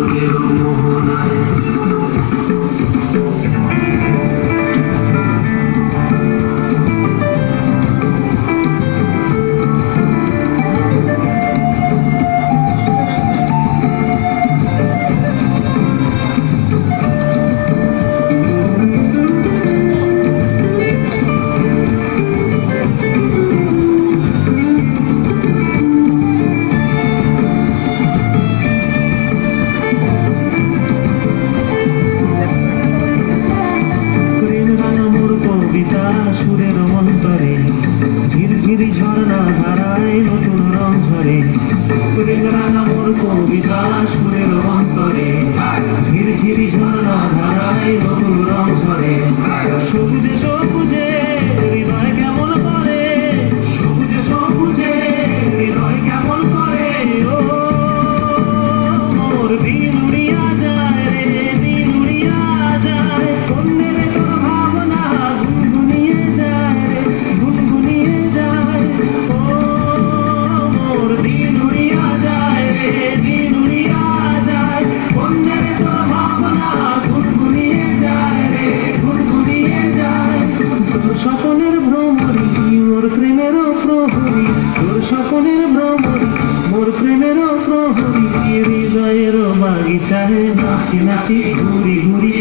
তোদের মোহনায় সুরের অন্তরে ঝিরঝিরি ঝর্ণা ধারায় নতুন রং ঝরে প্রেম রাঙা মোর কবিতা সুরের অন্তরে ঝিরঝিরি ঝর্ণা ধারায় নতুন রং ঝরে সবুজে সবুজে হৃদয় কেমন করে সবুজে সবুজে হৃদয় কেমন করে ও মোর দিন উড়িয়া যায় রে দিন উড়িয়া যায় অন্যের তোর ভাবনা গুনগুনিয়ে যায় রে গুনগুনিয়ে যায় ও মোর দিন উড়িয়া যায় রে দিন উড়িয়া যায় অন্যের তোর ভাবনা গুনগুনিয়ে যায় রে গুনগুনিয়ে যায় তোর স্বপনের ভ্রমরি মোর প্রেমেরও প্রহরী তোর স্বপনের ভ্রমরি মোর প্রেমেরও প্রহরী হৃদয়ের বাগিচায় নাচি নাচি ঘুরি ঘুরি